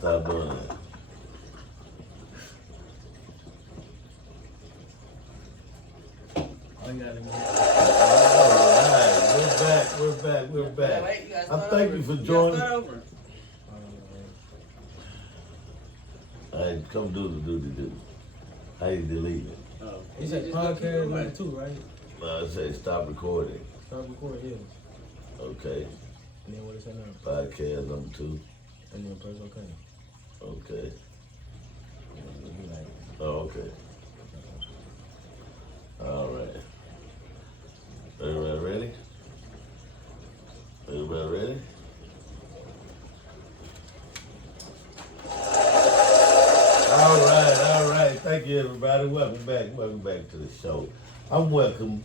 Stop doing that. Alright, we're back. I thank you for joining. Alright, come do the do. How you delete it? Oh. You said podcast number 2, right? I say stop recording. Stop recording, yes. Okay. And then what is that now? Podcast number 2. And then press okay. Okay. Like, Oh, okay. Alright. Everybody ready? Everybody ready? All right. Thank you, everybody. Welcome back to the show. I'm welcome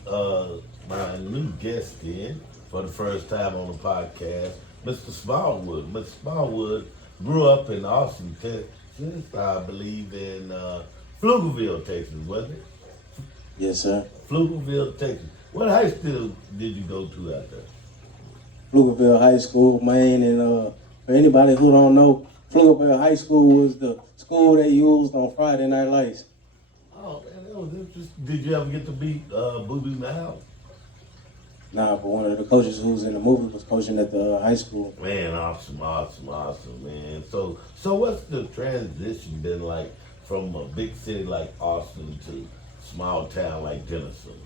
my new guest in for the first time on the podcast, Mr. Smallwood. Mr. Smallwood grew up in Austin, Texas, I believe in Pflugerville, Texas, wasn't it? Yes, sir. Pflugerville, Texas. What high school did you go to out there? Pflugerville High School, man, and for anybody who don't know, Pflugerville High School was the school they used on Friday Night Lights. Oh, man, that was interesting. Did you ever get to meet Booby Now? Nah, but one of the coaches who was in the movie was coaching at the high school. Man, awesome, man. So what's the transition been like from a big city like Austin to small town like Denison?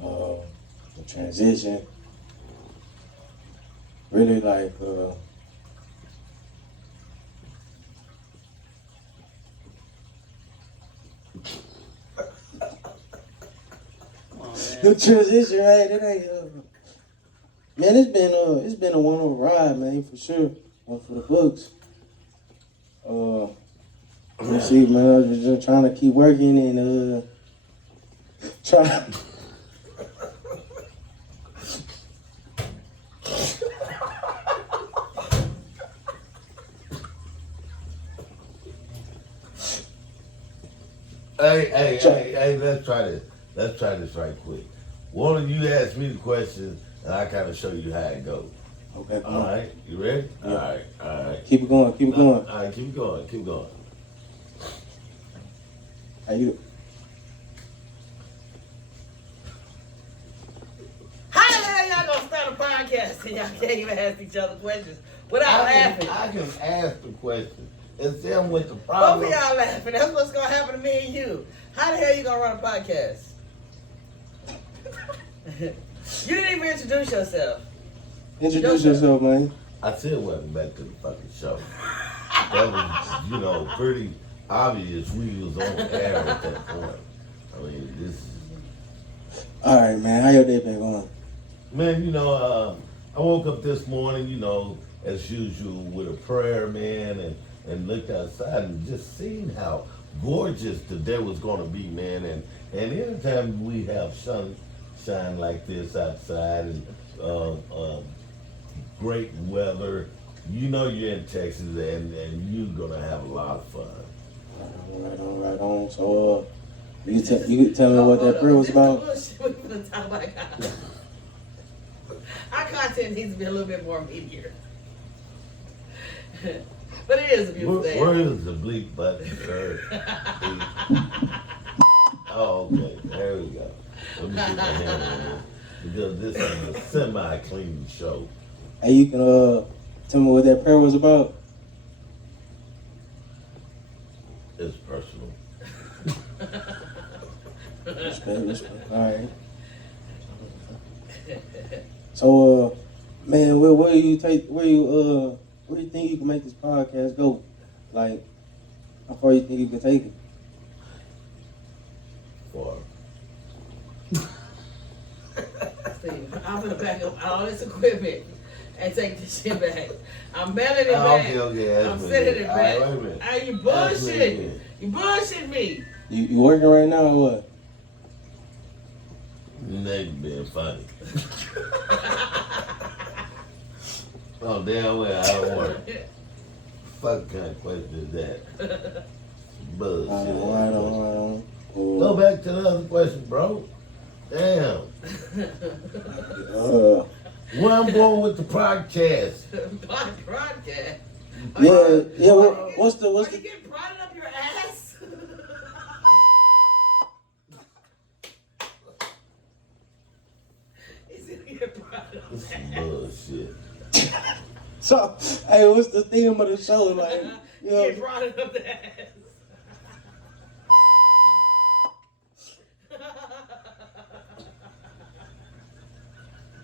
The transition, really like, the transition, right? It ain't, man, it's been a one-on ride, man, for sure. For the books. Let's see, man. I was just trying to keep working and try. Hey, let's try this. Let's try this right quick. One of you ask me the question, and I kind of show you how it goes. Okay. All right, you ready? Yeah. All right. Keep it going. All right, keep going. How you? How the hell y'all gonna start a podcast and y'all can't even ask each other questions without laughing? I can ask the question and tell them what the Both problem. of y'all laughing. That's what's gonna happen to me and you. How the hell you gonna run a podcast? You didn't even introduce yourself. Introduce yourself, man. I said welcome back to the fucking show. That was, pretty obvious we was on air at that point. I mean, this is... All right, man. How your day been going? Man, I woke up this morning, as usual, with a prayer, man, and looked outside and just seen how gorgeous the day was going to be, man. And anytime we have sunshine like this outside and great weather, you're in Texas and you're going to have a lot of fun. Right on. So, you can tell me what that prayer was about? Our content needs to be a little bit more meatier. But it is a beautiful day. Where is the bleep button, sir? Oh, okay. There we go. Let me get my hand on this. Because this is a semi-clean show. Hey, you can tell me what that prayer was about? It's personal. Respect. All right. So, man, where do you think you can make this podcast go? Like, how far you think you can take it? For Steve, I'm gonna pack up all this equipment and take this shit back. I'm mailing it back. Okay. I'm sending it back. Wait a minute. Hey, you bullshit. You bullshit me. You working right now or what? Nigga being funny. Oh, damn well, I don't work. Fuck kind of question is that? Bullshit. Right on. Go back to the other question, bro. Damn. Where I'm going with the podcast. Podcast. Yeah. What's Are you the? getting prodded up your ass? Is it getting prodded up This the is ass? bullshit. So, hey, what's the theme of the show? Like, you know, Get prodded up the ass.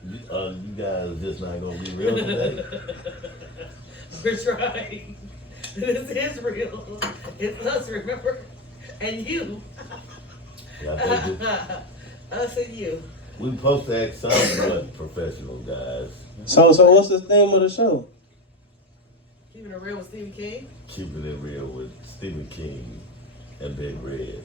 You guys just not gonna be real today? We're trying. This is real. It's us, remember? And you. Yeah, I think Us and you. we supposed to act somewhat professional, guys. so what's the theme of the show? Keeping it real with Stephen King. Keeping it real with Stephen King and Ben Red.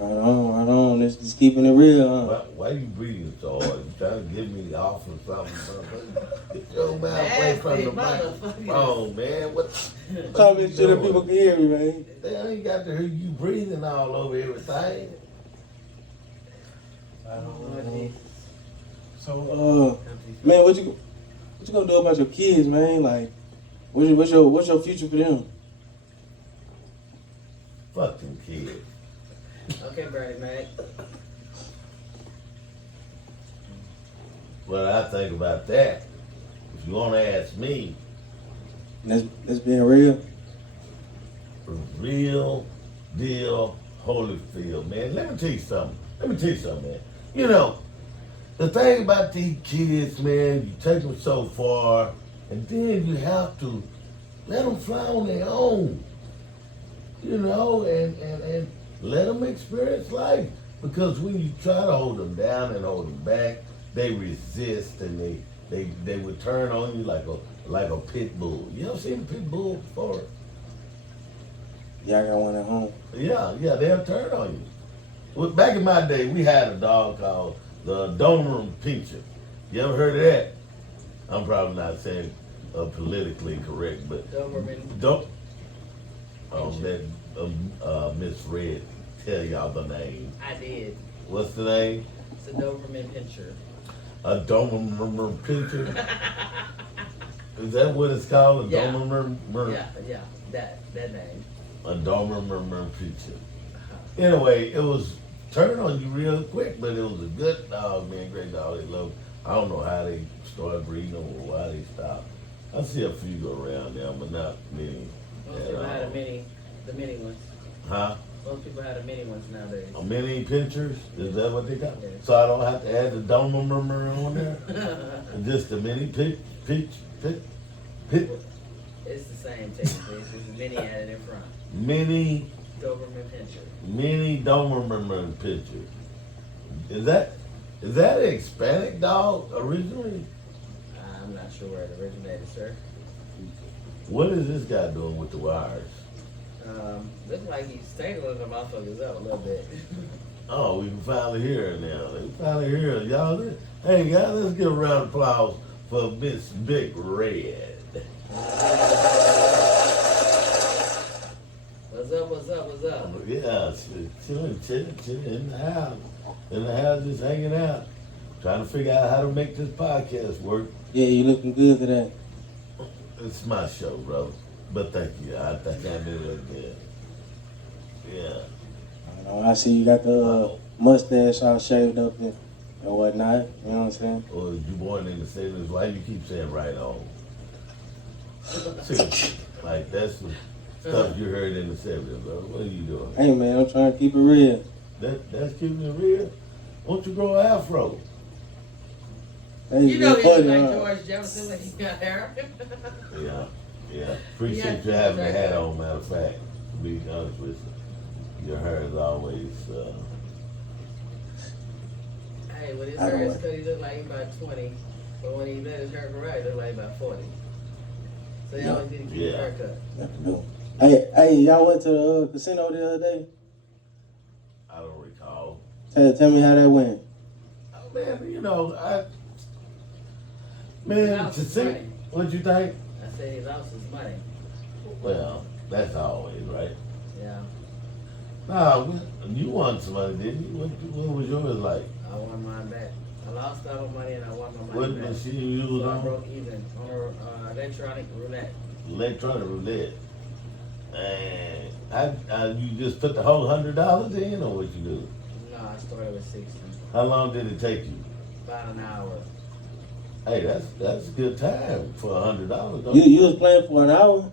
Right on. This is keeping it real, huh? Why you breathing so hard? You trying to get me off or something? Get your mouth away from the Nasty microphone, man. What? Try to make sure that people can hear me, man. They ain't got to hear you breathing all over everything. So, man, what you gonna do about your kids, man? Like, what's your future for them? Fuck them kids. Okay, Bernie Mac. What I think about that, if you want to ask me, That's being real. real deal Holyfield, man. Let me tell you something, man. You know, the thing about these kids, man, you take them so far, and then you have to let them fly on their own. You know, and let them experience life. Because when you try to hold them down and hold them back, they resist and they would turn on you like a pit bull. You ever seen a pit bull before? Yeah, I got one at home. Yeah, they'll turn on you. Well, back in my day, we had a dog called the Doberman Pinscher. You ever heard of that? I'm probably not saying politically correct, but Doberman. That Miss Red tell y'all the name. I did. What's the name? It's a Doberman Pinscher. A Doberman Pinscher. Is that what it's called? A Yeah. Doberman? Yeah, that name. A Doberman Pinscher. Anyway, it was turning on you real quick, but it was a good dog, man, great dog. They love. I don't know how they started breeding them or why they stopped. I see a few go around now, but not many. Most people had the mini ones. Huh? Most people had the mini ones nowadays. A mini pinchers? Is that what they got? Yeah. So I don't have to add the Doberman on there? Just the mini pit. It's the same technically. It's just mini added in front. Mini Doberman Pinscher. Mini Doberman Pinscher. Is that an Hispanic dog originally? I'm not sure where it originated, sir. What is this guy doing with the wires? Looks like he's tangling the motherfuckers up a little bit. Oh, we can finally hear it now. We can finally hear it. Y'all, hey guys, let's give a round of applause for Miss Big Red. What's up? Yeah, chilling in the house. In the house, just hanging out. Trying to figure out how to make this podcast work. Yeah, you looking good today. It's my show, bro. But thank you. I think I did it good. Yeah. I see you got the mustache all shaved up and whatnot. You know what I'm saying? Or you born in the 70s? Why you keep saying right on? See, like that's the stuff you heard in the 70s, bro. What are you doing? Hey man, I'm trying to keep it real. That's keeping it real. Why don't you grow an afro? Hey, You know you're he was funny, like huh? George Jefferson when he got hair. Yeah. Appreciate you having the hat on, matter of fact. To be honest with you. Your hair is always Hey, when his I don't hair is like- cut, he looked like he about 20. But when he let his hair grow out, he looked like about 40. So he always didn't keep his haircut. Nothing to do. Hey, y'all went to the casino the other day? I don't recall. Tell me how that went. Oh, man, you know, House to is see money. what you think? I said his house is money. Well, that's always right. Yeah. Nah, you won some money, didn't you? What was yours like? I won mine back. I lost all my money and I won my What money back. machine you was So I on? broke even on electronic roulette. electronic roulette. And you just put the whole $100 in, or what you do? No, I started with 60. How long did it take you? About an hour. Hey, that's a good time for $100. You was playing for an hour?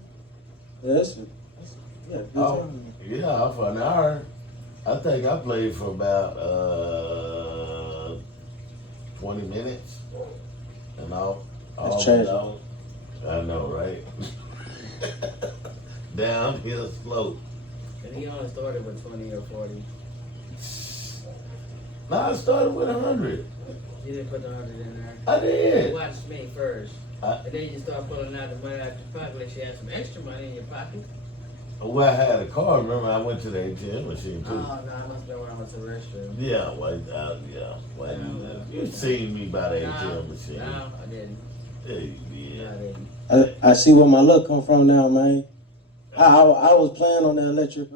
Yeah, yeah, good Oh, time. yeah, for an hour. I think I played for about 20 minutes, and all That's trash. out. I know, right? Downhill slope. And he only started with 20 or 40. Now I started with 100. You didn't put the 100 in there. I You did. watched me first. I- And then you start pulling out the money out your pocket like you had some extra money in your pocket. Well, I had a car. Remember, I went to the ATM machine too. Oh, no, I must have been when I went to the restroom. Yeah, why you seen me by the ATM machine? No, I didn't. Yeah, you No, I did. didn't. I see where my luck come from now, man. I was playing on the electric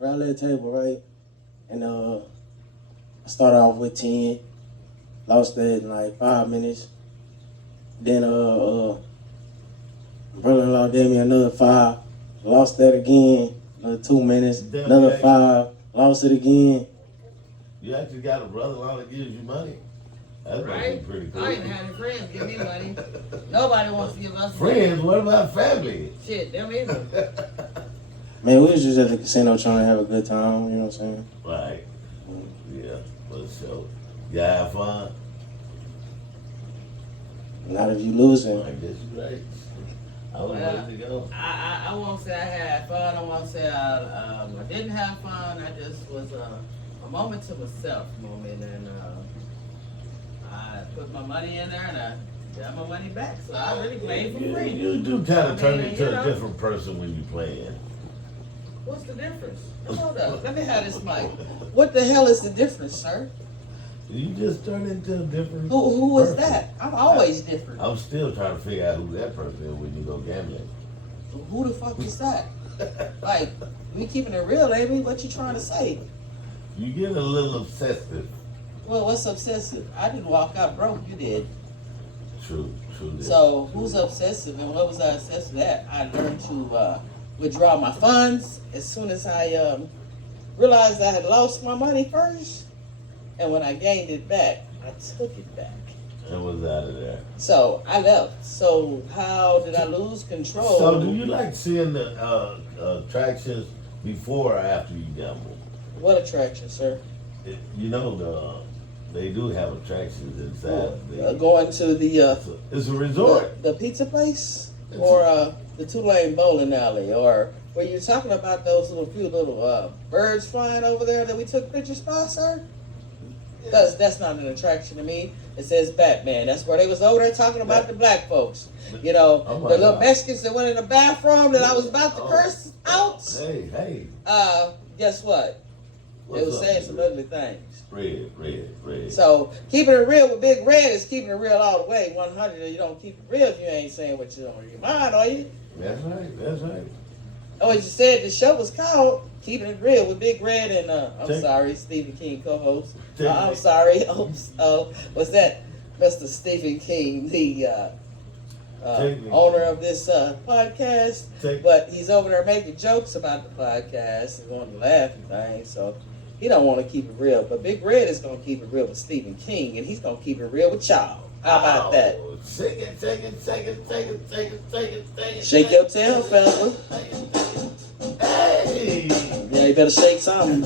roulette table, right? And I started off with 10, lost that in like 5 minutes. Then brother-in-law gave me another 5, lost that again, another 2 minutes, Damn, another man. 5, lost it again. You actually got a brother-in-law that gives you money. That's Right? pretty cool. I ain't had any friends give me money. Nobody wants to give us Friends? What about family? Shit, them either. Man, we was just at the casino trying to have a good time, you know what I'm saying? Right. Yeah, for sure. You have fun? Not if you losing. I guess you're right. I was Well, ready to go. I won't say I had fun. I won't say I didn't have fun. I just was a moment to myself moment, and I put my money in there and I got my money back. So I really played for free. You do kind of turn I mean, into you a know. different person when you playing. What's the difference? Hold up. Let me have this mic. What the hell is the difference, sir? You just turn into a different Who was person. that? I'm always different. I'm still trying to figure out who that person is when you go gambling. Who the fuck is that? Like, we keeping it real, Amy. What you trying to say? You get a little obsessive. Well, what's obsessive? I didn't walk out broke. You did. True. So who's obsessive and what was I obsessive at? I learned to withdraw my funds as soon as I realized I had lost my money first, and when I gained it back, I took it back. And was out of there. So I left. So how did I lose control? So do you like seeing the attractions before or after you gamble? What attraction, sir? You know they do have attractions inside. Going to the It's a resort. the pizza place or the two-lane bowling alley, or were you talking about those few little birds flying over there that we took pictures by, sir? Because that's not an attraction to me. It says Batman. That's where they was over there talking about the black folks. You know, Oh my the little God. Mexicans that went in the bathroom that I was about to curse out. Hey. Guess what? They What's was up, saying some Red? ugly things. Red. So keeping it real with Big Red is keeping it real all the way. 100. You don't keep it real if you ain't saying what's on your mind, are you? That's right. Oh, as you said, the show was called Keeping It Real with Big Red and I'm sorry, Stephen King co-host. I'm sorry. Was that Mr. Stephen King, the owner of this podcast? But he's over there making jokes about the podcast and going to laugh and things. So he don't want to keep it real. But Big Red is going to keep it real with Stephen King, and he's going to keep it real with y'all. How about that? Shake it. Shake your tail, fella. Hey! Yeah, you better shake something.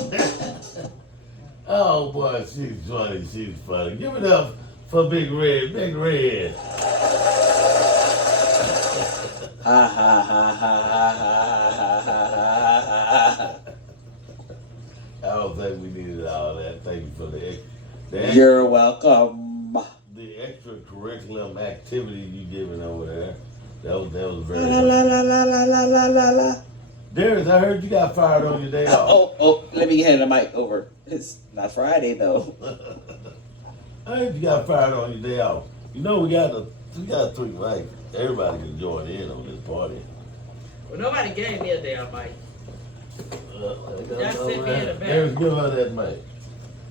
Oh boy, she's funny. Give it up for Big Red. Ha ha ha ha ha ha ha ha. I don't think we needed all that. Thank you for the You're welcome. the extracurricular activity you giving over there. That was very La la la la la la la la la. Darius, I heard you got fired on your day off. Let me hand the mic over. It's not Friday though. I heard you got fired on your day off. You know we got three like everybody can join in on this party. Well, nobody gave me a damn mic. That's sent me in the back. Darius, give her that mic.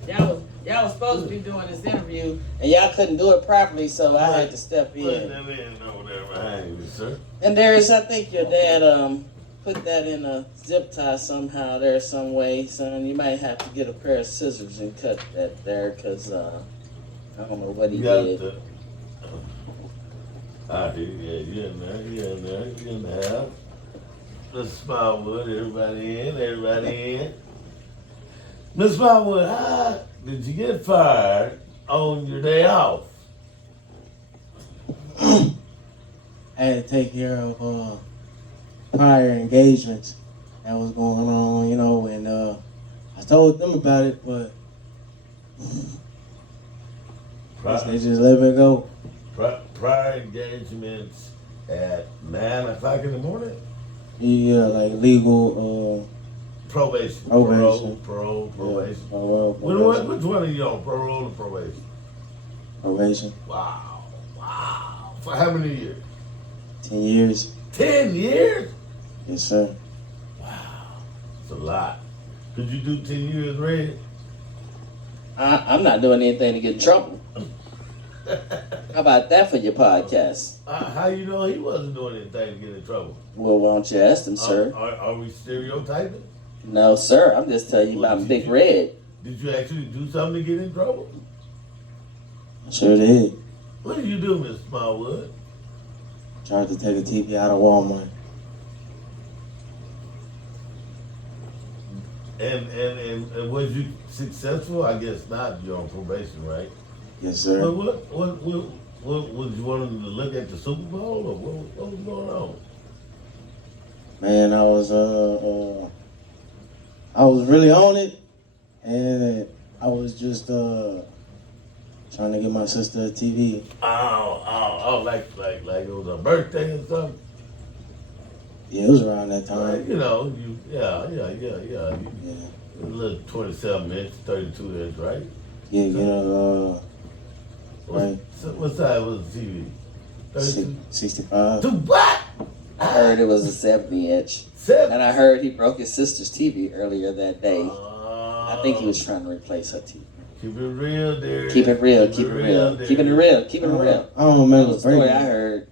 That was Y'all was supposed to be doing this interview, and y'all couldn't do it properly, so I had to step Put in. them in over there behind you, sir. And Darius, I think your dad put that in a zip tie somehow there some way, son. You might have to get a pair of scissors and cut that there, cause I don't know what he You got did. the. I do, yeah, you in there, you in there, you in the house. Miss Smallwood, everybody in. Miss Smallwood, how did you get fired on your day off? I had to take care of prior engagements that was going on, you know, and I told them about it, but they just let me go. Prior engagements at 9 o'clock in the morning? Yeah, like legal Probation. Probation. Parole, probation. Yeah, Which one are you on, parole or probation? probation. Wow. For how many years? 10 years. 10 years? Yes, sir. Wow. It's a lot. Could you do 10 years, Red? I'm not doing anything to get in trouble. How about that for your podcast? How you know he wasn't doing anything to get in trouble? Well, why don't you ask him, sir? Are we stereotyping? No, sir. I'm just telling you Well, about did Big you- Red. Did you actually do something to get in trouble? I sure did. What did you do, Miss Smallwood? Tried to take a TV out of Walmart. And was you successful? I guess not. You're on probation, right? Yes, sir. But what was you wanting to look at the Super Bowl or what was going on? Man, I was really on it, and I was just trying to get my sister a TV. Oh, like it was a birthday or something. Yeah, it was around that time. You know, yeah. Yeah, A little 27 inch, 32 inch, right? yeah, you know, right. What size was the TV? 32? 65. To what? I heard it was a 70-inch. 7? And I heard he broke his sister's TV earlier that day. I think he was trying to replace her TV. Keep it real, there. Keep it real, keep it real. Keeping it real, keeping it real. I don't That remember was the story breaking I it. heard.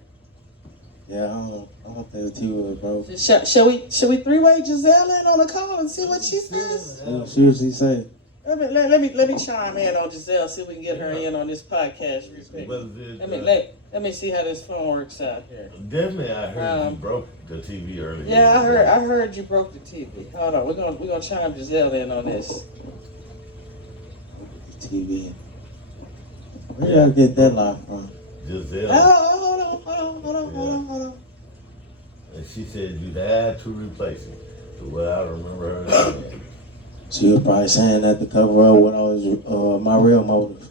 Yeah, I don't think the TV was broke. Shall we three-way Giselle in on the call and see what she says? She usually say, Let me chime in on Giselle, see if we can get her in on this podcast real quick. Let me see how this phone works out here. Definitely, I heard you broke the TV earlier. Yeah, I heard you broke the TV. Hold on, we're gonna chime Giselle in on this. TV. Where did I get that lie from? Giselle. Hold on. And she said you had to replace it. To what I remember her saying. She was probably saying that to cover up what I was, my real motive.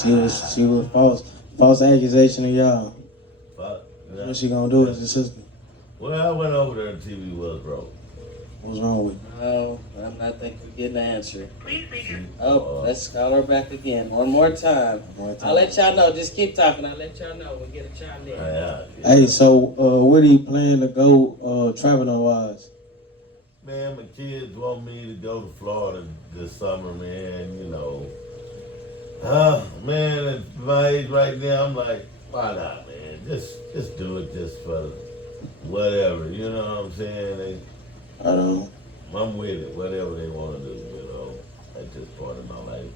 She was false accusation of y'all. What she gonna do as a sister? Well, I went over there and TV was broke. What's wrong with it? No, I'm not thinking we're getting an answer. Oh, let's call her back again. One more time. I'll let y'all know. Just keep talking. I'll let y'all know. We'll get a chime in. Hey, so where do you plan to go traveling wise? Man, my kids want me to go to Florida this summer, man, you know. Man, at my age right now, I'm like, why not, man? Just do it just for whatever, you know what I'm saying? I don't. I'm with it, whatever they want to do, you know, at this point in my life.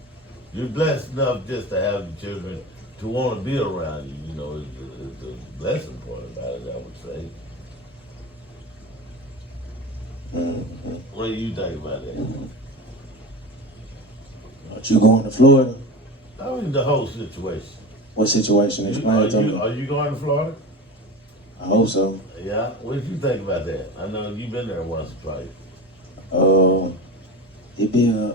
You're blessed enough just to have the children to want to be around you, you know, is the blessing part about it, I would say. Mm-hmm. What do you think about that? Aren't you going to Florida? I mean, the whole situation. What situation? Explain it to me. Are you going to Florida? I hope so. Yeah. What did you think about that? I know you've been there once or twice. It'd be a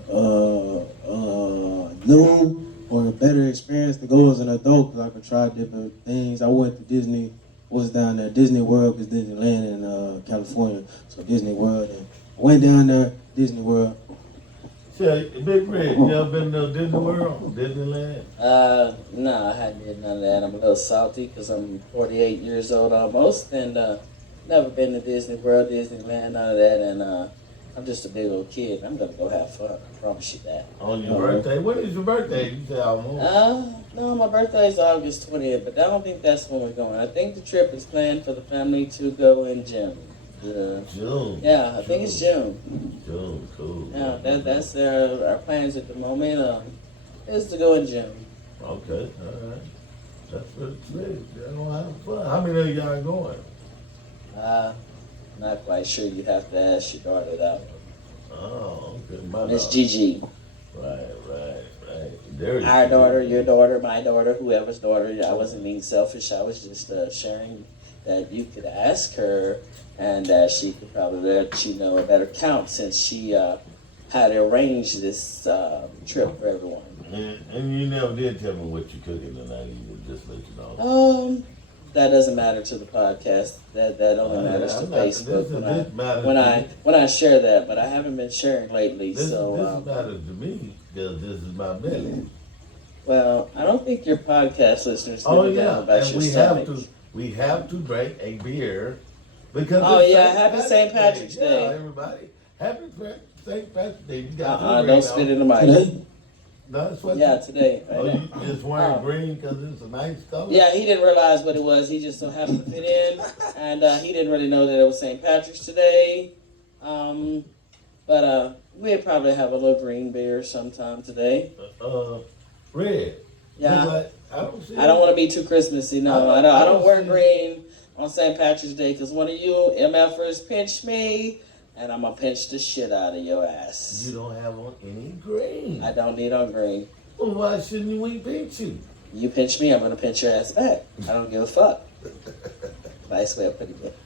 new or a better experience to go as an adult because I could try different things. I went to Disney. Was down there, Disney World, because Disneyland in California, so Disney World. And I went down there, Disney World. See, Big Red, you ever been to Disney World, Disneyland? No, I hadn't did none of that. I'm a little salty because I'm 48 years old almost, and never been to Disney World, Disneyland, none of that. And I'm just a big old kid. I'm gonna go have fun. I promise you that. On your birthday? When is your birthday? You say almost. No, my birthday is August 20th, but I don't think that's when we're going. I think the trip is planned for the family to go in June. June. Yeah, I think it's June. June, cool. Yeah, that's our plans at the moment. Is to go in June. Okay, all right. That's pretty slick. Y'all gonna have fun. How many of y'all going? Not quite sure. You have to ask your daughter that one. Oh, okay. My Miss daughter. Gigi. Right. Darius Our King. daughter, your daughter, my daughter, whoever's daughter. I wasn't being selfish. I was just sharing that you could ask her and that she could probably let you know a better count since she had arranged this trip for everyone. And you never did tell me what you're cooking tonight either, just let you know. That doesn't matter to the podcast. That only matters to Facebook when I share that. But I haven't been sharing lately. This so matters to me because this is my belly. well, I don't think your podcast listeners Oh give a damn yeah, about and your we stomach. have to break a beer because. Oh, it's yeah, happy St. Patrick's Day. Yeah, everybody, happy St. Patrick's Day. You got Don't spit in the mic. Today? No, that's what. Yeah, today. Oh, you just wearing Oh. green because it's a nice color. Yeah, he didn't realize what it was. He just so happened to fit in, and he didn't really know that it was St. Patrick's today. But we'd probably have a little green beer sometime today. Red. Yeah. Look like, I don't see. I don't want to be too Christmassy. No, I don't wear green on St. Patrick's Day because one of you MFers pinched me, and I'm gonna pinch the shit out of your ass. You don't have on any green. I don't need on green. Well, why shouldn't we pinch you? You pinch me, I'm gonna pinch your ass back. I don't give a fuck. Nice way of putting it.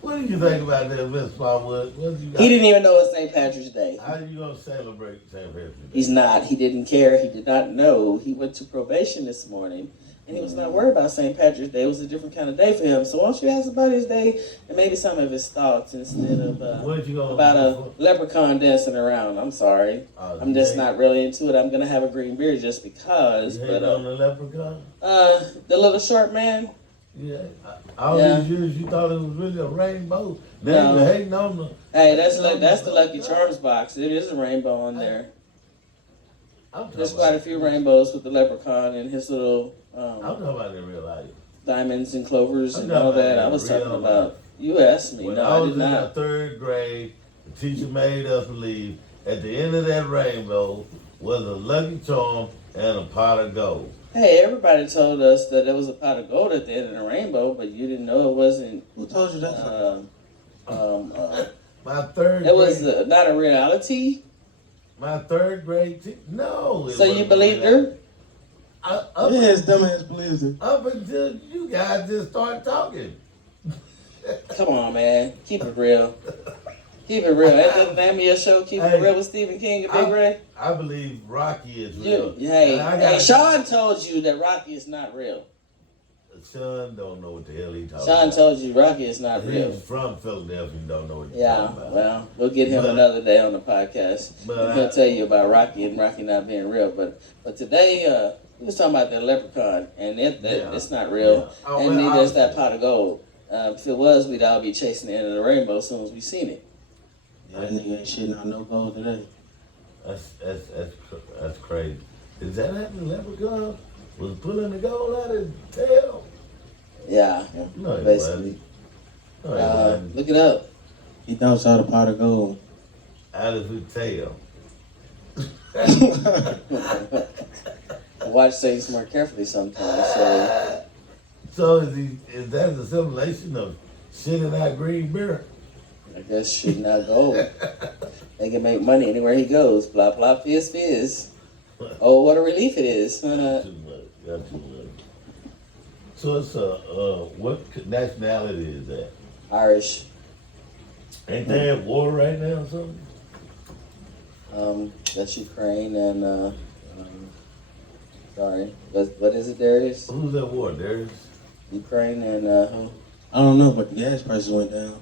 What do you think about that, Miss Smallwood? What do you got? He didn't even know it's St. Patrick's Day. How you gonna celebrate St. Patrick's Day? He's not. He didn't care. He did not know. He went to probation this morning, and he was not worried about St. Patrick's Day. It was a different kind of day for him. So why don't you ask about his day and maybe some of his thoughts instead of What you gonna about do a for- leprechaun dancing around. I'm sorry. I'm just not really into it. I'm gonna have a green beer just because. You But hate on the leprechaun? the little short man. Yeah. All Yeah. these years you thought it was really a rainbow. Now No. you're hating on the. Hey, that's the Lucky Charms box. There is a rainbow on there. I'm talking There's quite a few rainbows with the leprechaun and his little I'm talking about in real life. diamonds and clovers I'm and talking all that. about I was real talking life. about. You asked me. When No, I I was did in the not. third grade, the teacher made us believe at the end of that rainbow was a Lucky Charm and a pot of gold. Hey, everybody told us that there was a pot of gold at the end of the rainbow, but you didn't know it wasn't. Who told you that? My third It was grade, not a reality. my third grade no. It So you wasn't believed real. her? Up, Yeah, his dumbass believes it. up until you guys just start talking. Come on, man. Keep it real. Keep it real. Ain't that the name of your show? Keep Hey, it real with Stephen King and Big Ray. I believe Rocky is real. Hey, And I got- Sean told you that Rocky is not real. Sean don't know what the hell he talking Sean about. told you Rocky is not real. He's from Philadelphia and don't know what he's Yeah, talking about. well, we'll get him But- another day on the podcast. but He'll I- tell you about Rocky and Rocky not being real. But today, we was talking about the leprechaun, and it's not real, Yeah. Oh, and well, neither is that obviously. pot of gold. If it was, we'd all be chasing the end of the rainbow as soon as we seen it. Yeah, that nigga ain't shitting on no gold today. That's crazy. Is that how the leprechaun was pulling the gold out of his tail? Yeah, No, he basically. wasn't. No, he wasn't. Look it up. He dumps out a pot of gold. Out of his tail. Watch things more carefully sometimes. So So is that a simulation of shitting out green beer? I guess shooting out gold. They can make money anywhere he goes. Blah blah fizz fizz. Oh, what a relief it is. Too much. Got too much. So it's what nationality is that? Irish. Ain't they at war right now or something? That's Ukraine and sorry, what is it, Darius? Who's at war? Darius? Ukraine and who? I don't know, but the gas prices went down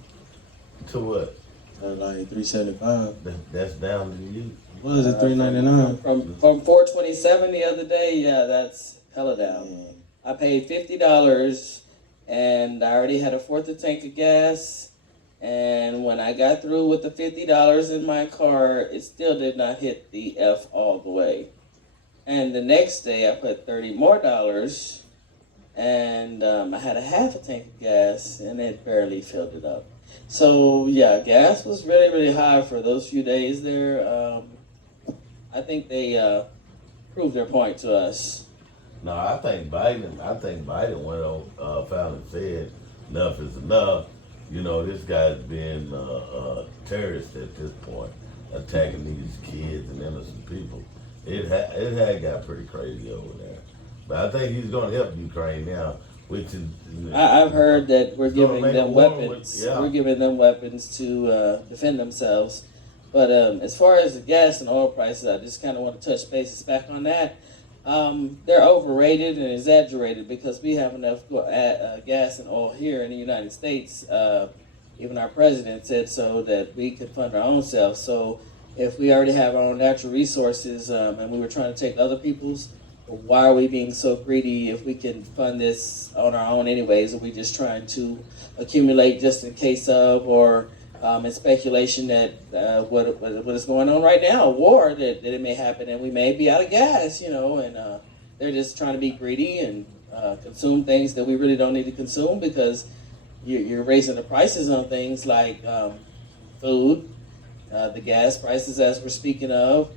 To what? to like $3.75. That's down to you. What is it, $3.99? From 427 the other day. Yeah, that's hella down. I paid $50, and I already had a fourth of tank of gas, And when I got through with the $50 in my car, it still did not hit the F all the way. And the next day I put $30 more, and I had a half a tank of gas, and it barely filled it up. So yeah, gas was really, really high for those few days there. I think they proved their point to us. No, I think Biden went on, finally said enough is enough. You know, this guy's been a terrorist at this point, attacking these kids and innocent people. It had got pretty crazy over there. But I think he's going to help Ukraine now, which is. I've heard that we're giving them weapons. Yeah. We're giving them weapons to defend themselves. But as far as the gas and oil prices, I just kind of want to touch bases back on that. They're overrated and exaggerated because we have enough gas and oil here in the United States. Even our president said so, that we could fund our own selves. So if we already have our own natural resources and we were trying to take other people's, why are we being so greedy if we can fund this on our own anyways? Are we just trying to accumulate just in case of, or in speculation that what is going on right now, a war, that it may happen and we may be out of gas, and they're just trying to be greedy and consume things that we really don't need to consume because you're raising the prices on things like food, the gas prices as we're speaking of.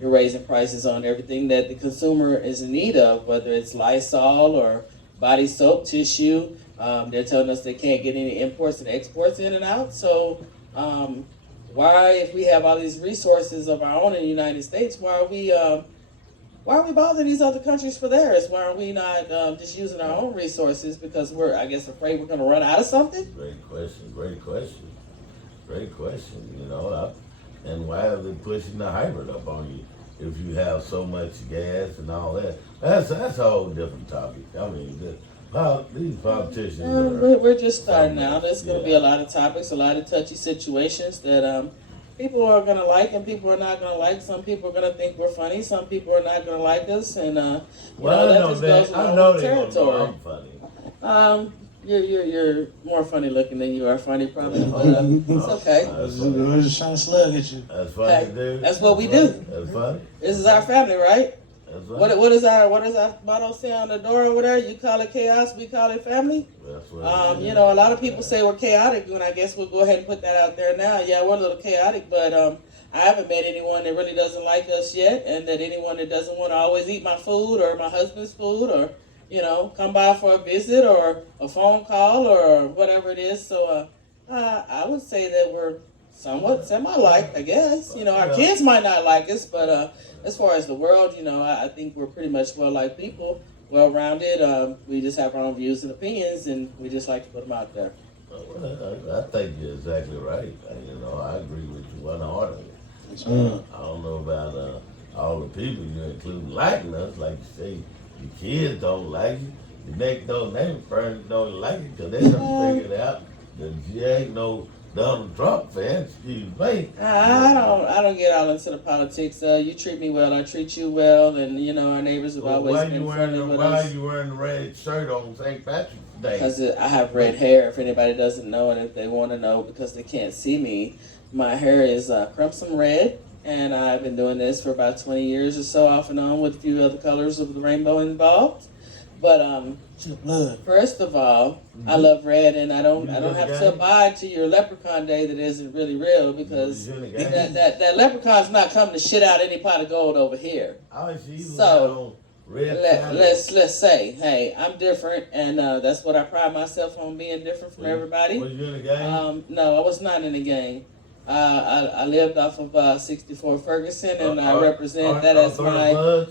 You're raising prices on everything that the consumer is in need of, whether it's Lysol or body soap, tissue. They're telling us they can't get any imports and exports in and out. So why, if we have all these resources of our own in the United States, why are we bothering these other countries for theirs? Why are we not just using our own resources because we're, I guess, afraid we're going to run out of something? Great question. And why are they pushing the hybrid up on you if you have so much gas and all that? That's a whole different topic. I mean, these politicians we're just starting out. There's going to be a lot of topics, a lot of touchy situations that people are going to like and people are not going to like. Some people are going to think we're funny. Some people are not going to like us. And, that just goes along with territory. I'm funny. You're more funny looking than you are funny, probably. But it's okay. We're just trying to slug at you. That's funny, dude. That's what we do. That's funny. This is our family, right? That's funny. What is our motto say on the door over there? You call it chaos, we call it family. That's what a lot of people say we're chaotic, and I guess we'll go ahead and put that out there now. Yeah, we're a little chaotic, but I haven't met anyone that really doesn't like us yet, and that anyone that doesn't want to always eat my food or my husband's food or come by for a visit or a phone call or whatever it is. So I would say that we're somewhat semi-liked, I guess. Our kids might not like us, but as far as the world, I think we're pretty much well-liked people, well-rounded. We just have our own views and opinions, and we just like to put them out there. Well, I think you're exactly right. I agree with you 100%. I don't know about all the people you include liking us, like you say. Your kids don't like you. Your next door neighbor friends don't like you because they done figured out that you ain't no Donald Trump fan. Excuse me. I don't get all into the politics. You treat me well, I treat you well, and our neighbors have always been friendly with us. Why are you wearing the red shirt on St. Patrick's Day? Because I have red hair. If anybody doesn't know, and if they want to know, because they can't see me, my hair is crimson red. And I've been doing this for about 20 years or so, off and on, with a few other colors of the rainbow involved. But first of all, I love red, and I don't have to abide to your leprechaun day that isn't really real, because that leprechaun's not coming to shit out any pot of gold over here. So let's say, hey, I'm different, and that's what I pride myself on, being different from everybody. Was you in the gang? No, I was not in the gang. I lived off of 64 Ferguson, and I represent that as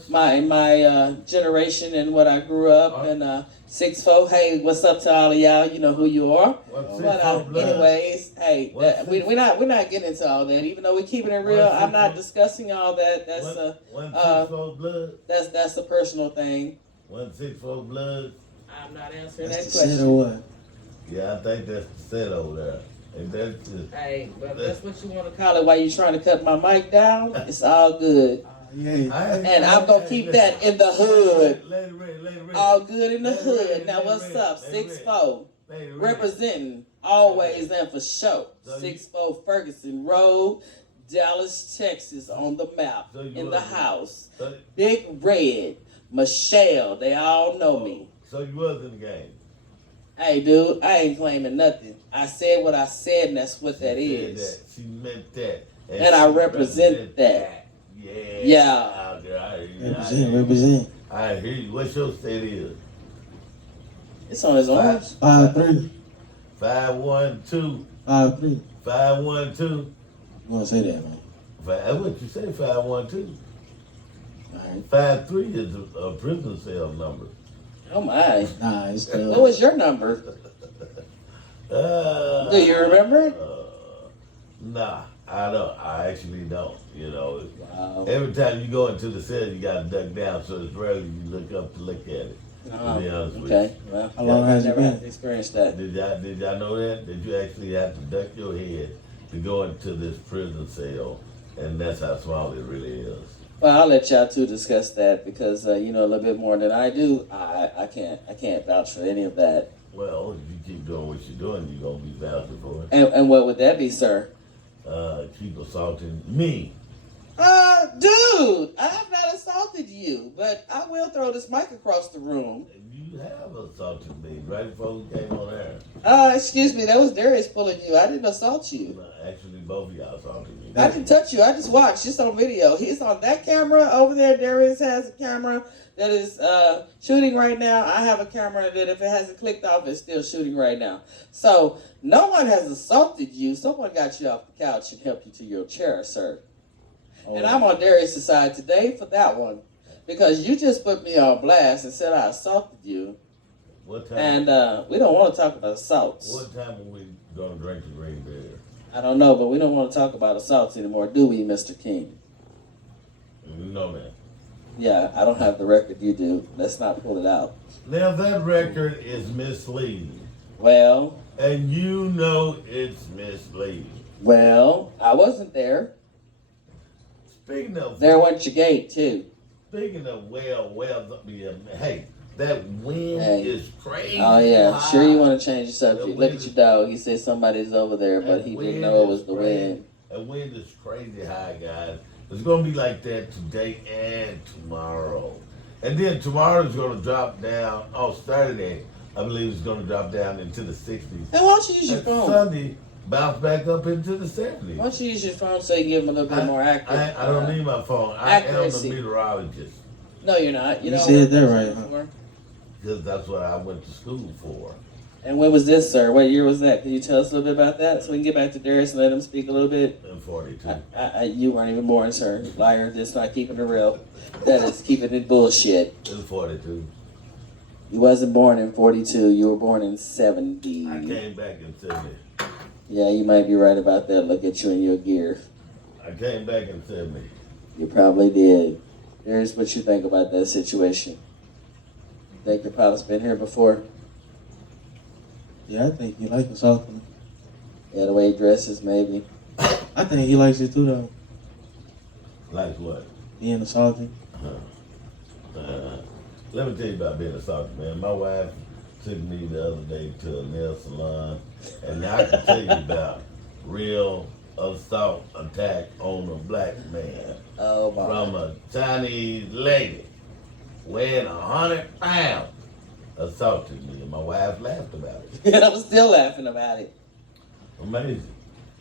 my generation and what I grew up. And 6'4", hey, what's up to all of y'all? You know who you are. But anyways, hey, we're not getting into all that. Even though we're keeping it real, I'm not discussing all that. That's a personal thing. 164 blood. I'm not answering that That's question. the or what? Yeah, I think that's the set over there. Hey, but that's what you want to call it while you're trying to cut my mic down. It's all good. And I'm going to keep that in the hood. Let it read. All good in the hood. Now, what's up? 6'4". Lady Red. Representing always and for sure. So 64 Ferguson Road, Dallas, Texas on the map. So you in the wasn't- house. So, Big Red, Michelle, they all know me. so you was in the game. Hey, dude, I ain't claiming nothing. I said what I said, and that's what She that said is. that. She meant that. And I she represented that. Yeah. Yeah. Oh, girl, I hear you. Represent. I hear you. What's your state is? It's on his arms. 5'3". 512. 5'3". 512. You wanna say that, man? That's what you say, 512. Alright. 53 is a prison cell number. Oh my. Nah, it's What was your number? Do you remember it? Nah, I don't. I actually don't. You know, Wow. every time you go into the cell, you got to duck down, so it's rarely you look up to look at it. To be honest with Okay. Well, How long has it never been? had to experience that. you. Did y'all know that? That you actually have to duck your head to go into this prison cell, and that's how small it really is. Well, I'll let y'all two discuss that because you know a little bit more than I do. I can't vouch for any of that. Well, if you keep doing what you're doing, you're gonna be vouching for it. And what would that be, sir? Keep assaulting me. Dude, I have not assaulted you, but I will throw this mic across the room. You have assaulted me right before we came on air. Excuse me, that was Darius pulling you. I didn't assault you. Actually, both of y'all assaulted me. I didn't touch you. I just watched. Just on video. He's on that camera over there. Darius has a camera that is shooting right now. I have a camera that if it hasn't clicked off, it's still shooting right now. So no one has assaulted you. Someone got you off the couch and helped you to your chair, sir. And I'm on Darius' side today for that one. Because you just put me on blast and said I assaulted you. What time? And we don't want to talk about assaults. What time are we gonna drink the green beer? I don't know, but we don't want to talk about assaults anymore, do we, Mr. King? You know that. Yeah, I don't have the record you do. Let's not pull it out. Now that record is misleading, Well, and you know it's misleading. I wasn't there. Speaking of There went your gate, too. Speaking of hey, that wind Hey. is crazy. Oh, yeah. high. Sure you want to change the The subject. wind Look at is- your dog. He said somebody's over there, but That he wind didn't know it is was the crazy. wind. The wind is crazy high, guys. It's gonna be like that today and tomorrow. And then tomorrow's gonna drop down. Oh, Saturday, I believe it's gonna drop down into the 60s. Hey, why don't you use your And phone? Sunday, bounce back up into the Why 70s. don't you use your phone so you can give him a little bit more accurate? I don't need my phone. I am accuracy. the meteorologist. No, you're not. You know said what that I'm right, saying huh? for? Because that's what I went to school for. And when was this, sir? What year was that? Can you tell us a little bit about that so we can get back to Darius and let him speak a little bit? In 42. You weren't even born, sir. Liar, just not keeping it real. That is keeping it bullshit. In 42. You wasn't born in 42. You were born in 70. I came back in 70. Yeah, you might be right about that. Look at you in your gear. I came back in 70. You probably did. Here's what you think about that situation. Think your pilot's been here before? Yeah, I think he likes assaulting. Yeah, the way he dresses, maybe. I think he likes it too, though. Like what? Being assaulted. Let me tell you about being assaulted, man. My wife took me the other day to a nail salon, and I can tell you about real assault attack on a black man Oh, my. from a Chinese lady weighing 100 pounds. Assaulted me, and my wife laughed about it. I'm still laughing about it. Amazing.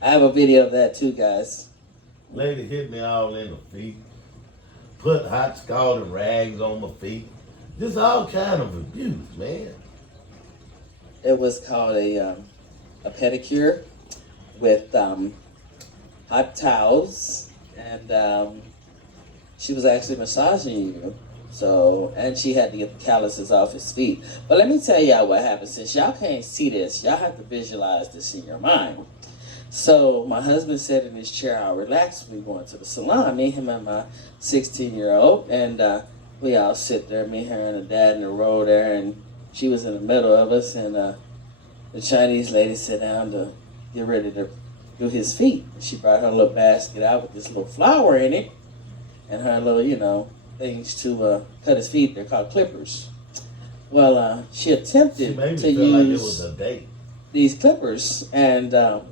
I have a video of that too, guys. Lady hit me all in the feet, put hot scalding rags on my feet. Just all kind of abuse, man. It was called a pedicure with hot towels, and she was actually massaging you. So, and she had to get the calluses off his feet. But let me tell y'all what happened. Since y'all can't see this, y'all have to visualize this in your mind. So my husband sat in his chair, all relaxed. We going to the salon, me, him, and my 16-year-old, and we all sit there, me, her, and the dad in the row there, and she was in the middle of us, and the Chinese lady sat down to get ready to do his feet. She brought her little basket out with this little flower in it, and her little, things to cut his feet. They're called clippers. Well, she She attempted made to me feel like it was use a date. these clippers, and the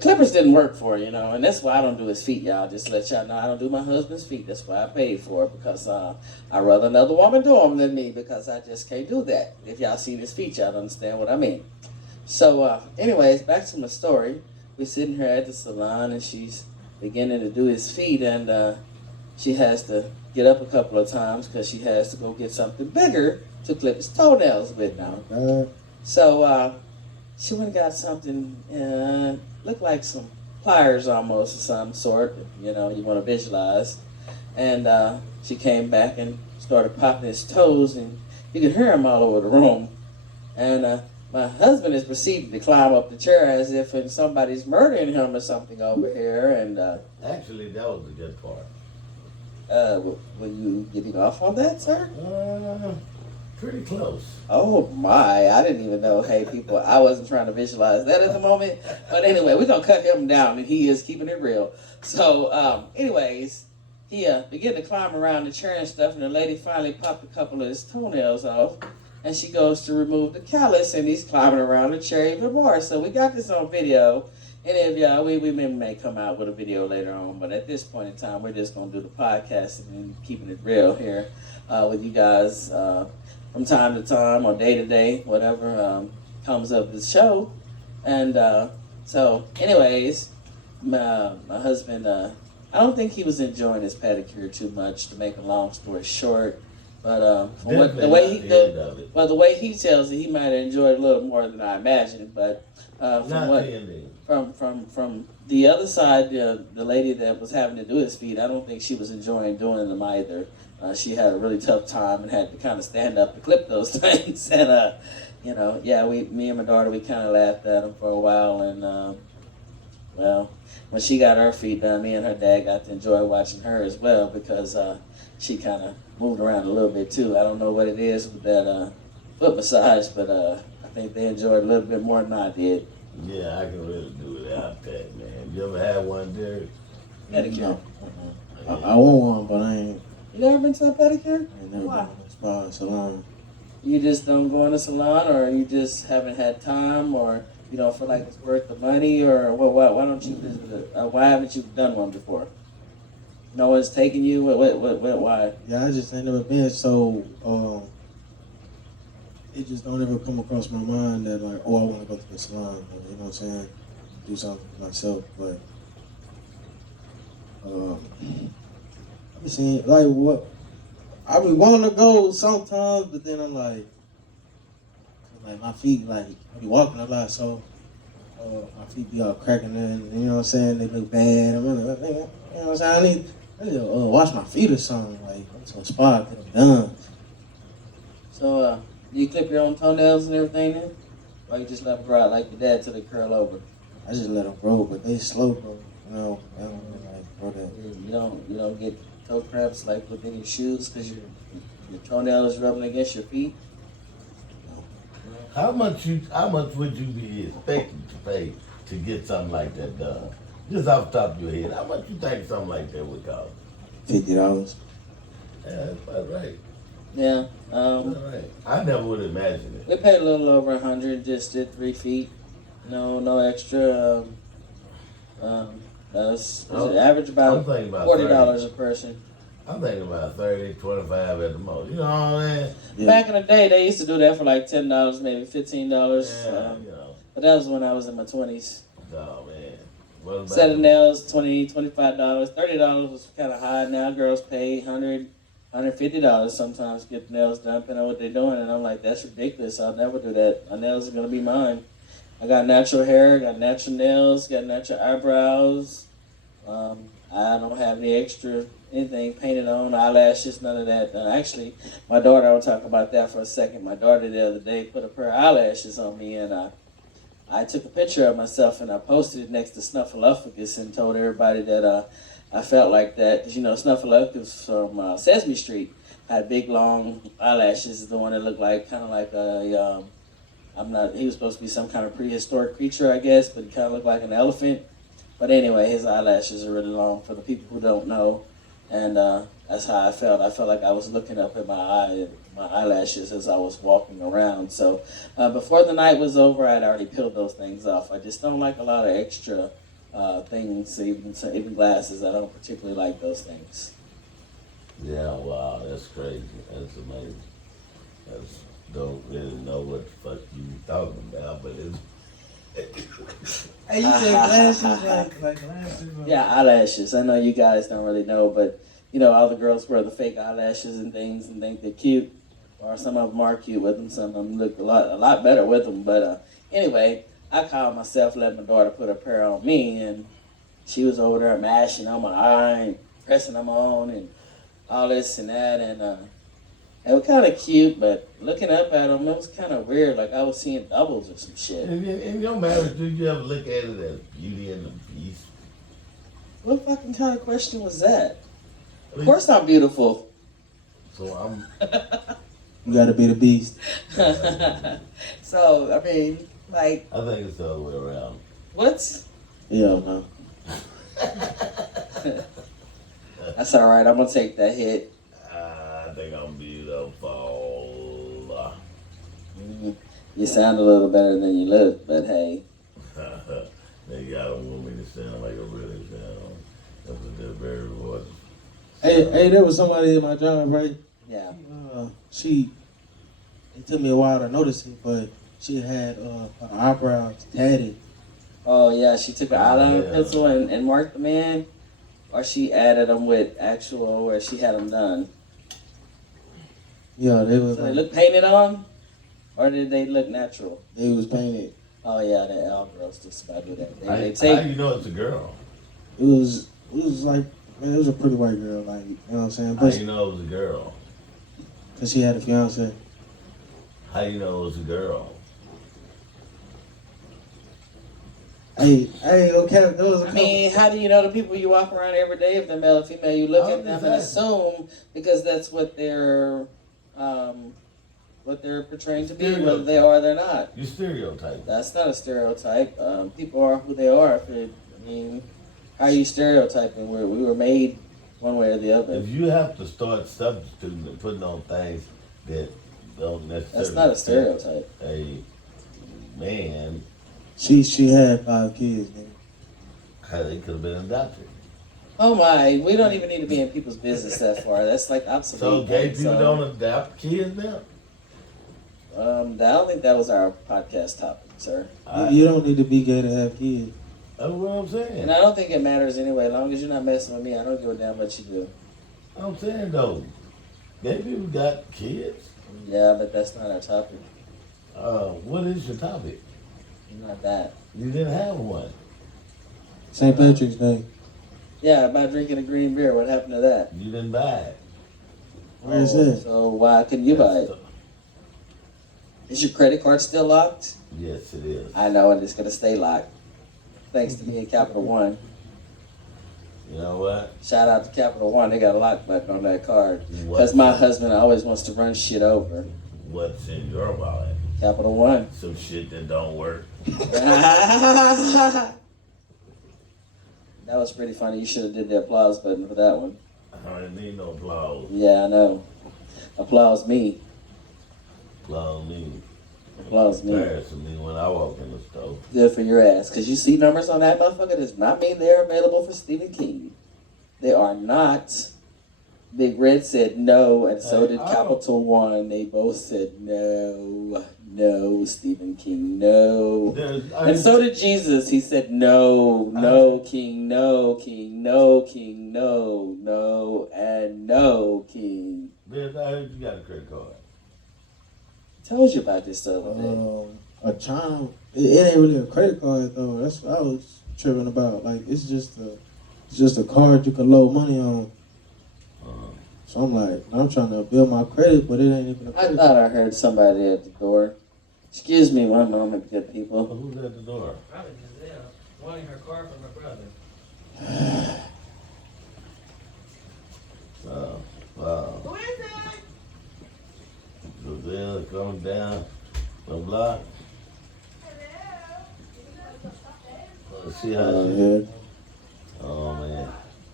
clippers didn't work for her, and that's why I don't do his feet, y'all. Just to let y'all know, I don't do my husband's feet. That's why I paid for it, because I'd rather another woman do them than me, because I just can't do that. If y'all see his feet, y'all understand what I mean. So, anyways, back to my story. We're sitting here at the salon, and she's beginning to do his feet, and she has to get up a couple of times because she has to go get something bigger to clip his toenails with now. So she went and got something, looked like some pliers almost of some sort, you want to visualize. And she came back and started popping his toes, and you could hear him all over the room. And my husband is proceeding to climb up the chair as if somebody's murdering him or something over here. And Actually, that was the good part. were you getting off on that, sir? Pretty close. Oh my, I didn't even know. Hey, people, I wasn't trying to visualize that at the moment. But anyway, we're going to cut him down, and he is keeping it real. So, anyways, he began to climb around the chair and stuff, and the lady finally popped a couple of his toenails off, and she goes to remove the callus, and he's climbing around the chair even more. So we got this on video. Any of y'all, we may come out with a video later on, but at this point in time, we're just going to do the podcast and keeping it real here with you guys from time to time or day to day, whatever comes of the show. And so, anyways, my husband, I don't think he was enjoying his pedicure too much, to make a long story short. But the way he tells it, he might have enjoyed it a little more than I imagined. But from the other side, the lady that was having to do his feet, I don't think she was enjoying doing them either. She had a really tough time and had to kind of stand up to clip those things. And me and my daughter, we kind of laughed at him for a while. And well, when she got her feet done, me and her dad got to enjoy watching her as well, because she kind of moved around a little bit too. I don't know what it is with that foot massage, but I think they enjoyed it a little bit more than I did. Yeah, I can really do without that, man. You ever had one, Derek? Pedicure. No. I want one, but I ain't. You never been to a pedicure? I ain't never Why? been to a spa salon. You just don't go in the salon, or you just haven't had time, or you don't feel like it's worth the money, or what? Why don't you visit it? Why haven't you done one before? No one's taking you? Why? Yeah, I just ain't never been, so it just don't ever come across my mind that like, oh, I want to go to the salon, or, you know what I'm saying? Do something for myself, but I be seeing like what I be wanting to go sometimes, but then I'm like my feet, like I be walking a lot, so my feet be all cracking and you know what I'm saying? They look bad. I'm like, you know what I'm saying? I need to wash my feet or something, like go to a spa, get them done. So, do you clip your own toenails and everything then? Or you just let them grow out like your dad till they curl over? I just let them grow, but they slow grow, you know. I don't really like grow that. You don't get toe cramps like within your shoes because your toenail is rubbing against your feet? How much would you be expecting to pay to get something like that done? Just off the top of your head, how much you think something like that would cost? $50. Yeah, that's about right. Yeah. That's right. I never would imagine it. We paid a little over 100, just did 3 feet. No extra. That's average about $40 a person. I'm thinking about 30, 25 at the most. You know what I mean? Yeah. Back in the day, they used to do that for like $10, maybe $15. Yeah, you know. But that was when I was in my 20s. Oh, man. What about Set of nails, $20, $25. $30 was kind of high. Now girls pay $100, $150 sometimes to get the nails done, depending on what they're doing. And I'm like, that's ridiculous. I'll never do that. My nails are going to be mine. I got natural hair, got natural nails, got natural eyebrows. I don't have any extra anything painted on, eyelashes, none of that. Actually, my daughter, I'll talk about that for a second. My daughter the other day put a pair of eyelashes on me, and I took a picture of myself and I posted it next to Snuffleupagus and told everybody that I felt like that. Because, you know, Snuffleupagus from Sesame Street had big, long eyelashes, the one that looked like, kind of like he was supposed to be some kind of prehistoric creature, I guess, but he kind of looked like an elephant. But anyway, his eyelashes are really long for the people who don't know. And That's how I felt. I felt like I was looking up at my eyelashes as I was walking around. So before the night was over, I'd already peeled those things off. I just don't like a lot of extra things, even glasses. I don't particularly like those things. Yeah, wow, that's crazy. That's amazing. That's don't really know what the fuck you talking about, but it's Hey, you said glasses like glasses. Yeah, eyelashes. I know you guys don't really know, but all the girls wear the fake eyelashes and things and think they're cute. Or some of them are cute with them. Some of them look a lot better with them. But anyway, I called myself, let my daughter put a pair on me, and she was over there mashing on my eye and pressing them on and all this and that, and they were kind of cute, but looking up at them, it was kind of weird. Like I was seeing doubles or some shit. in your marriage, do you ever look at it as Beauty and the Beast? What fucking kind of question was that? Of course I'm beautiful. So I'm. You gotta be the beast. So, I mean, like, I think it's the other way around. what? Yeah, no. That's all right. I'm gonna take that hit. I think I'm beautiful. You sound a little better than you look, but hey. They gotta want me to sound like a really sound. That's what they're very voice. Hey, there was somebody in my job, right? Yeah. It took me a while to notice it, but she had her eyebrows tatted. Oh yeah, she took an eyeliner Yeah. pencil and marked them in, or she added them with actual where she had them done. Yeah, they was So they look painted on, or did they look natural? they was painted. Oh yeah, the all girls just about do that. They How take you know it's a girl? It was like, man, it was a pretty white girl, like, you know what I'm saying? How But you know it was a girl? cause she had a fiance. How you know it was a girl? Hey, okay, there was a I couple. mean, how do you know the people you walk around every day, if they're male or female? You look How at them does and that- assume because that's what they're portraying to be, whether they are or they're not. You stereotype. That's not a stereotype. People are who they are. How are you stereotyping? We were made one way or the other. If you have to start substituting and putting on things that don't necessarily. That's not a stereotype. A man, She had 5 kids, nigga. they could have been adopted. Oh my, we don't even need to be in people's business that far. That's like obsolete. So gay right? people So, don't adopt kids now. I don't think that was our podcast topic, sir. You don't need to be gay to have kids. That's what I'm saying. And I don't think it matters anyway. As long as you're not messing with me, I don't give a damn what you do. I'm saying though, gay people got kids. Yeah, but that's not our topic. What is your topic? Not that. You didn't have one. St. Patrick's Day. Yeah, about drinking a green beer. What happened to that? You didn't buy it. Where is it? So why couldn't you buy it? Is your credit card still locked? Yes, it is. I know, and it's gonna stay locked. Thanks to me and Capital One. You know what? Shout out to Capital One. They got a lock button on that card. What- Because my husband always wants to run shit over. What's in your wallet? Capital One. Some shit that don't work. That was pretty funny. You should have did the applause button for that one. I didn't need no applause. Yeah, I know. Applause me. Applause me. Applause me. Embarrassing me when I walk in the store. Good for your ass. Because you see numbers on that motherfucker does not mean they're available for Stephen King. They are not. Big Red said no, and so Hey, did I don't- Capital One. They both said no. No, Stephen King, no. And so did Jesus. He said no, no, King, no, King, no, King, no, no, and no, King. I heard you got a credit card. Told you about this the other day. A chime. It ain't really a credit card though. That's what I was tripping about. Like it's just a card you can load money on. So I'm like, I'm trying to build my credit, but it ain't even a I credit thought I heard somebody at the door. Excuse me one moment, good people. Who's at the door? Probably Giselle wanting her car from her brother. Wow. Who is that? Giselle coming down the block. Let's see how she. Yeah. Oh man.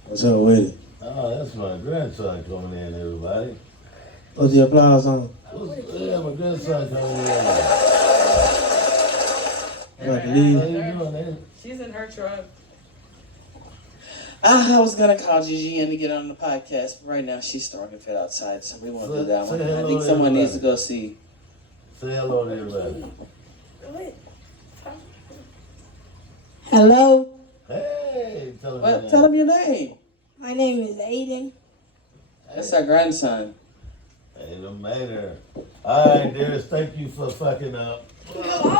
What's up with it? Oh, that's my grandson coming in, everybody. Put the applause on. Yeah, my grandson coming in. About to How leave. you doing, man? She's in her truck. I was gonna call Gigi in to get on the podcast, but right now she's throwing a fit outside, so we won't do that Say one. I hello think to someone needs to everybody. go see. Say hello to everybody. Hello, Hey, tell him your What? name. Tell him your name. my name is Aiden. That's our grandson. Hey, no matter. All right, Darius, thank you for fucking up.